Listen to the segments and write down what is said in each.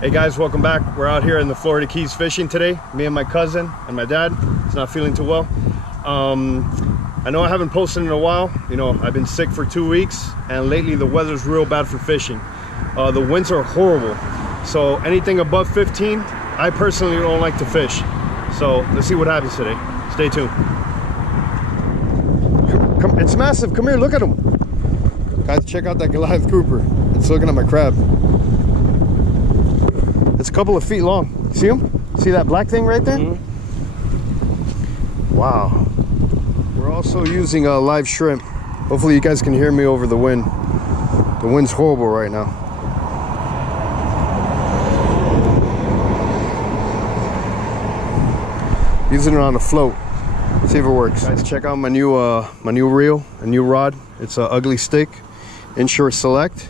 Hey guys, welcome back. We're out here in the Florida Keys fishing today. Me and my cousin and my dad. He's not feeling too well. I know I haven't posted in a while. You know, I've been sick for 2 weeks, and lately the weather's real bad for fishing. The winds are horrible. So anything above 15, I personally don't like to fish. So let's see what happens today. Stay tuned. Come, it's massive. Come here, look at him. Guys, check out that Goliath grouper. It's looking at my crab. It's a couple of feet long. See him? See that black thing right there? Wow. We're also using a live shrimp. Hopefully you guys can hear me over the wind. The wind's horrible right now. Using it on a float. See if it works. Guys, check out my new reel, a new rod. It's a ugly Stik, Inshore Select,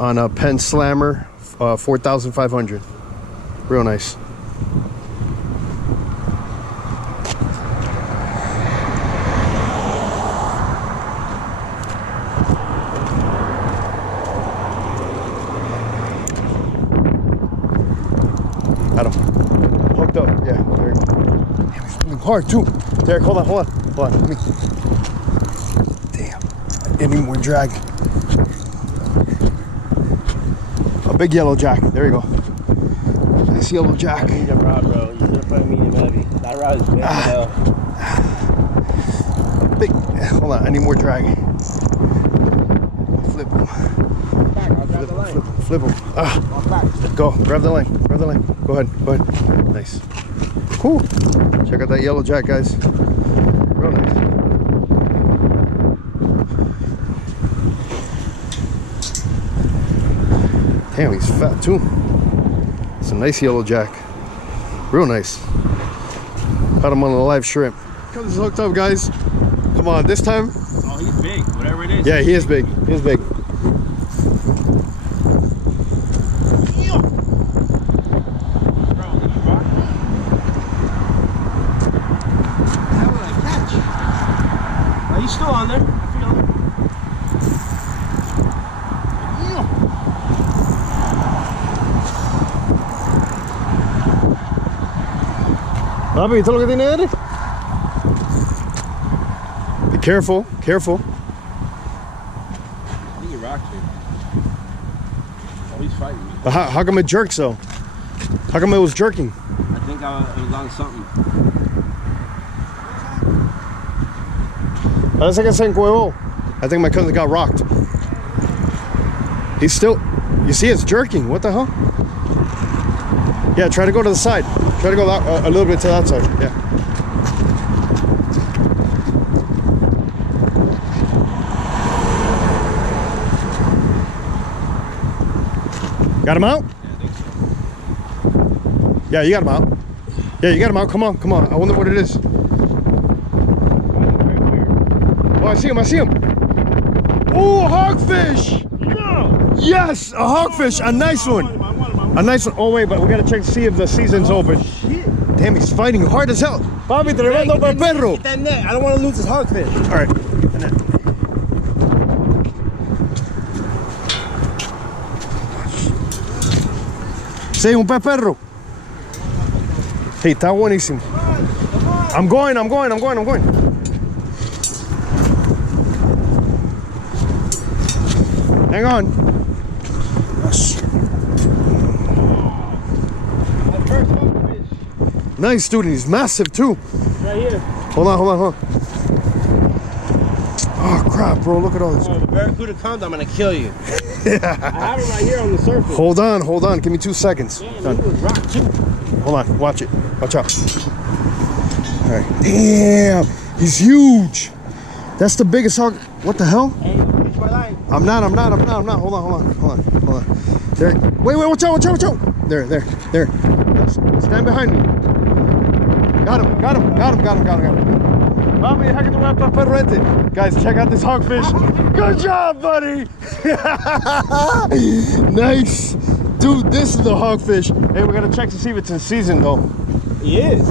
on a Penn Slammer 4,500. Real nice. Got him. Hooked up. Yeah, there you go. Damn, he's pulling hard too. Derek, hold on. Let me. Damn. I didn't even drag. A big yellow jack. There you go. Nice yellow jack. I need a rod, bro. You should have put medium heavy. That rod is big as Big. Hold on. I need more drag. Flip him. back. I'll grab the line. Flip him. Walk back. Go. Grab the line. Go ahead. Nice. Cool. Check out that yellow jack, guys. Real nice. Damn, he's fat too. It's a nice yellow jack. Real nice. Got him on a live shrimp. Comes hooked up, guys. Come on, this time. Oh, he's big. Whatever it is. Yeah, he is big. He is big. He's still on there. I feel it. Papi, ¿viste lo que tiene Eric? Be careful. I think he rocked me. Oh, he's fighting me. But how come it jerks though? How come it was jerking? I think I was on something. Parece que se encuevó. I think my cousin got rocked. He's still, you see it's jerking. What the hell? Yeah, try to go to the side. Try to go that, a little bit to that side. Yeah. Got him out? Yeah, I think so. Yeah, you got him out. Yeah, you got him out. Come on. I wonder what it is. Oh, I see him. Oh, a hogfish! No! Yes, a hogfish, a nice one. A nice one. Oh, wait, but we gotta check to see if the season's open. Shit. Damn, he's fighting hard as hell. Papi, tremendo para perro. Get that net. I don't want to lose his hogfish. All right, get the net. Sí, un pez perro. Hey, está buenísimo. I'm going. Hang on. Yes. My first hogfish. Nice, dude. He's massive too. Right here. Hold on. Oh crap, bro! Look at all this. Oh, the barracuda comes, I'm gonna kill you. I have it right here on the surface. Hold on. Give me 2 seconds. Damn, he was rocked too. Hold on. Watch it. Watch out. All right. Damn. He's huge. That's the biggest hog. What the hell? Hey, reach my line. I'm not. Hold on. There. Wait. Watch out. There. Stand behind me. Got him. Mami, deja que tú veas para perrete. Guys, check out this hogfish. Good job, buddy. Nice. Dude, this is the hogfish. Hey, we gotta check to see if it's in season though. He is.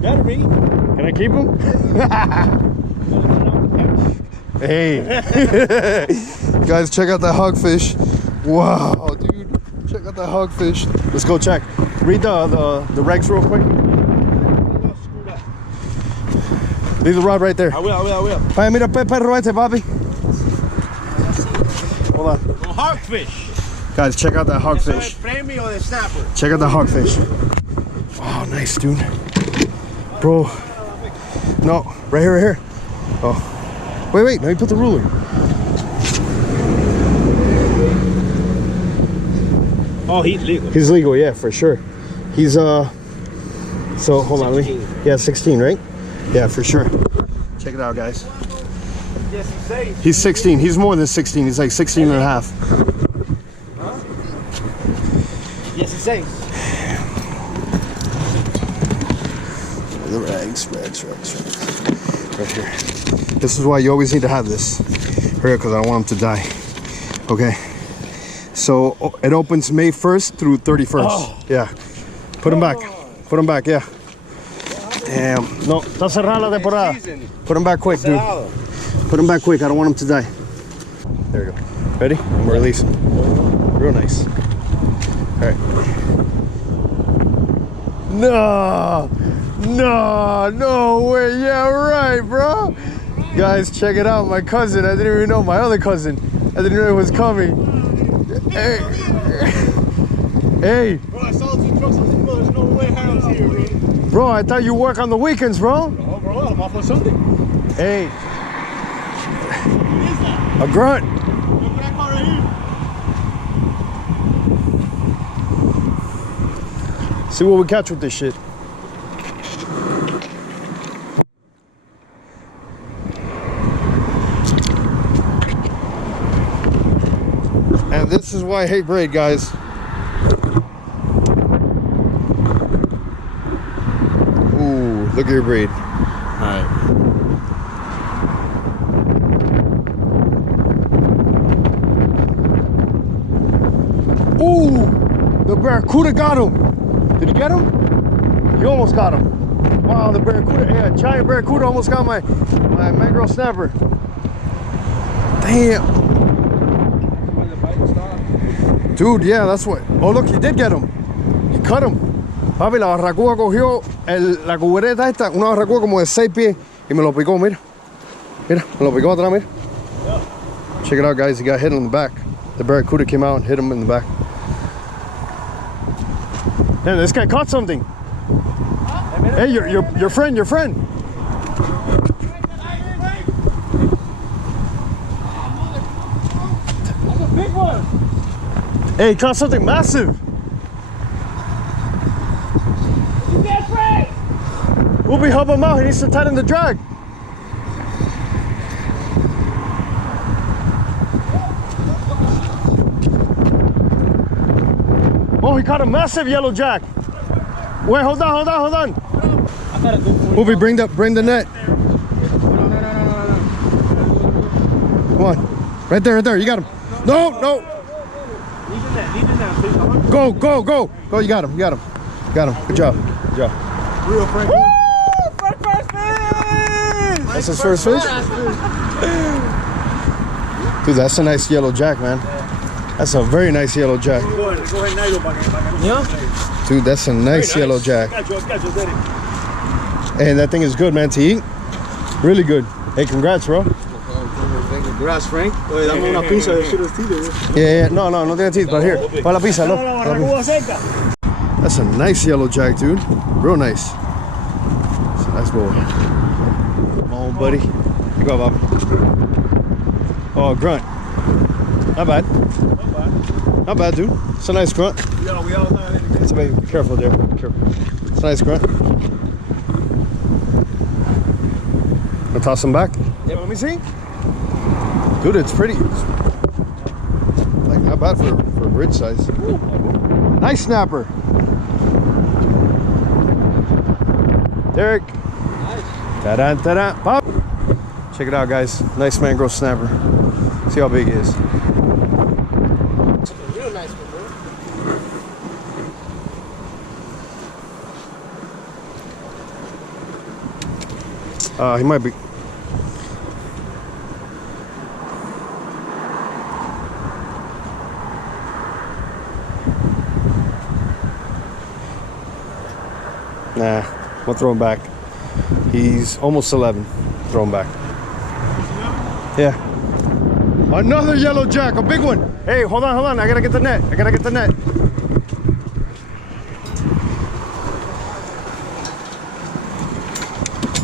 Better be. Can I keep him? Hey. Guys, check out that hogfish. Wow, dude. Check out that hogfish. Let's go check. Read the regs real quick. Leave the rod right there. I will. Vaya, mira perro este, papi. Hold on. No hogfish. Guys, check out that hogfish. Premio de snapper. Check out the hogfish. Oh, nice, dude. Bro. No, right here, right here. Oh. Wait. Let me put the ruler. Oh, he's legal. He's legal, yeah, for sure. He's, so, hold on. 16, right? Yeah, for sure. Check it out, guys. Yes, he's safe. He's 16. He's more than 16. He's like 16 and a half. Huh? Yes, he's safe. The rags. Right here. This is why you always need to have this. Here, because I don't want him to die. Okay. So it opens May 1st through 31st. Oh. Yeah. Put him back. Put him back, yeah. Damn. No, está cerrada la temporada. Put him back quick, dude. Put him back quick. I don't want him to die. There we go. Ready? I'm gonna release him. Real nice. All right. No way. Yeah, right, bro. Guys, check it out. My cousin. I didn't even know. My other cousin. I didn't know it was coming. Hey. Hey. Bro, I saw 2 trucks. There's no way Harold's here, bro. Bro, I thought you work on the weekends, bro. No, bro, I'm off on Sunday. Hey. What is that? A grunt. Look at that car right here. See what we catch with this shit. And this is why I hate braid, guys. Ooh, look at your braid. Alright. Ooh, the barracuda got him. Did he get him? He almost got him. Wow, the barracuda, yeah, giant barracuda almost got my mangrove snapper. Damn. Dude, yeah, that's what. Oh, look, he did get him. He cut him. Papi, la barracuda cogió la cubereta esta, una barracuda como de 6 pies y me lo picó, mira. Mira, me lo picó atrás, mira. Yeah. Check it out, guys. He got hit in the back. The barracuda came out and hit him in the back. Man, this guy caught something. Hey, your friend. That's a big one. Hey, he caught something massive. You get Braid. We'll be helping him out. He needs to tighten the drag. Oh, he caught a massive yellow jack. Wait, hold on. I got a good one. We'll bring the net. Come on. Right there. You got him. No. Leave him there, please. Go. You got him. Good job. Real friend. Woo! First fish! That's his first fish? Dude, that's a nice yellow jack, man. That's a very nice yellow jack. Yeah? Dude, that's a nice yellow jack. And that thing is good, man, to eat. Really good. Hey, congrats, bro. Congrats, Frank. Oye, dame una pizza de churros tigres. Yeah. No tiene teeth, but here. Para la pizza, look. That's a nice yellow jack, dude. Real nice. That's a nice boy. Come on, buddy. You go, Bob. Oh, grunt. Not bad. Not bad, dude. It's a nice grunt. It's be careful there. Careful. It's a nice grunt. I'll toss him back. Yeah, let me see. Dude, it's pretty. Like, not bad for bridge size. Nice snapper. Derek. Nice. Ta-da. Pop. Check it out, guys. Nice mangrove snapper. See how big he is. Real nice one, bro. He might be. Nah, we'll throw him back. He's almost 11. Throw him back. Yeah. Another yellow jack, a big one. Hey, hold on. I gotta get the net.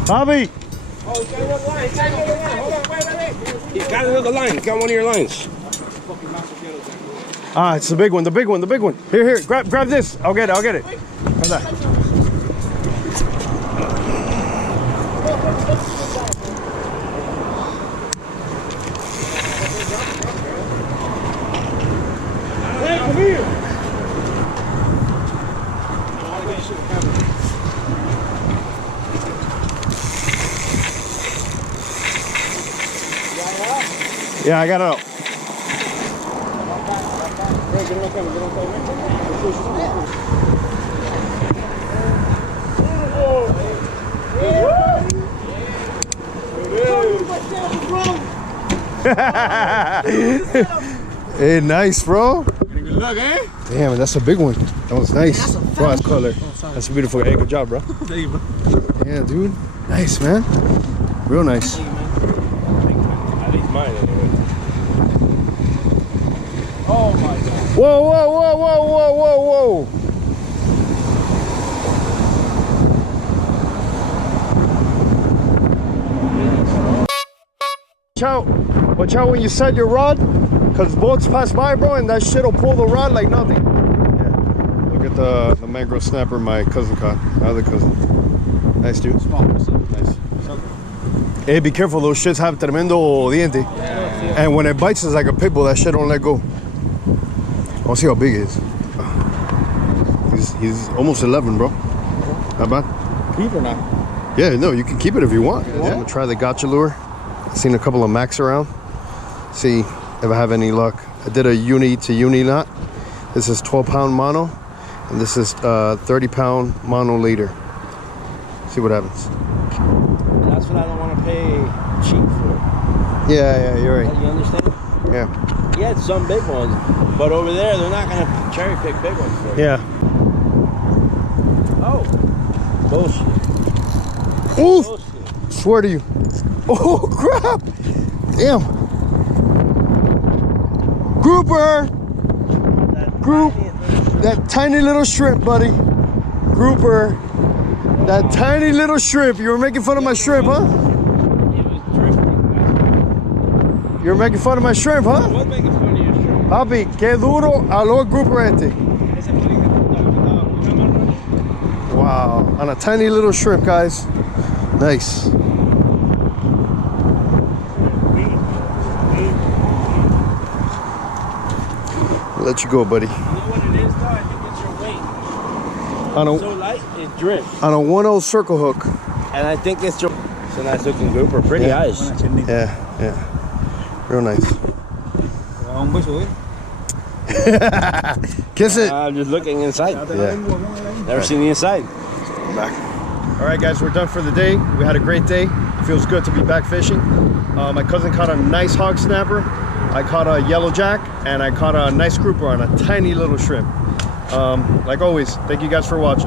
Bobby. Oh, he's got another line. Hold on, wait. He's got another line. He's got one of your lines. Ah, it's the big one. Here, grab this. I'll get it. Grab that. Hey, come here. Yeah, I got it out. Hey, nice, bro. Good luck, eh? Damn, that's a big one. That was nice. Bro, that's color. That's a beautiful. Hey, good job, bro. Yeah, dude. Nice, man. Real nice. I think mine anyway. Oh my God. Whoa. Watch out when you set your rod, because boats pass by, bro, and that shit'll pull the rod like nothing. Yeah. Look at the mangrove snapper my cousin caught. My other cousin. Nice, dude. Nice. Hey, be careful, those shits have tremendo diente. Yeah. And when it bites, it's like a pit bull. That shit don't let go. I'll see how big he is. He's almost 11, bro. Not bad. Keep or not? Yeah, no, you can keep it if you want. Yeah. I'm gonna try the gotcha lure. I've seen a couple of Macs around. See if I have any luck. I did a uni to uni knot. This is 12-pound mono, and this is 30-pound mono leader. See what happens. That's what I don't want to pay cheap for. Yeah, you're right. You understand? Yeah. He had some big ones, but over there they're not going to cherry pick big ones for you. Yeah. Oh. Bullshit. Oof! Bullshit. Swear to you. Oh, crap! Damn. Grouper! That tiny little shrimp, buddy. Grouper. That tiny little shrimp. You were making fun of my shrimp, huh? You were making fun of my shrimp, huh? I was making fun of your shrimp. Papi, que duro a lo grouper este. Wow, on a tiny little shrimp, guys. Nice. I'll let you go, buddy. You know what it is, though? I think it's your weight. On a, so light, it drifts. on a 1-0 circle hook. And I think it's your... It's a nice looking grouper. Pretty eyes. Yeah. Real nice. Kiss it. I'm just looking inside. Yeah. Never seen the inside. I'm back. All right, guys, we're done for the day. We had a great day. It feels good to be back fishing. My cousin caught a nice hog snapper. I caught a yellow jack, and I caught a nice grouper on a tiny little shrimp. Like always, thank you guys for watching.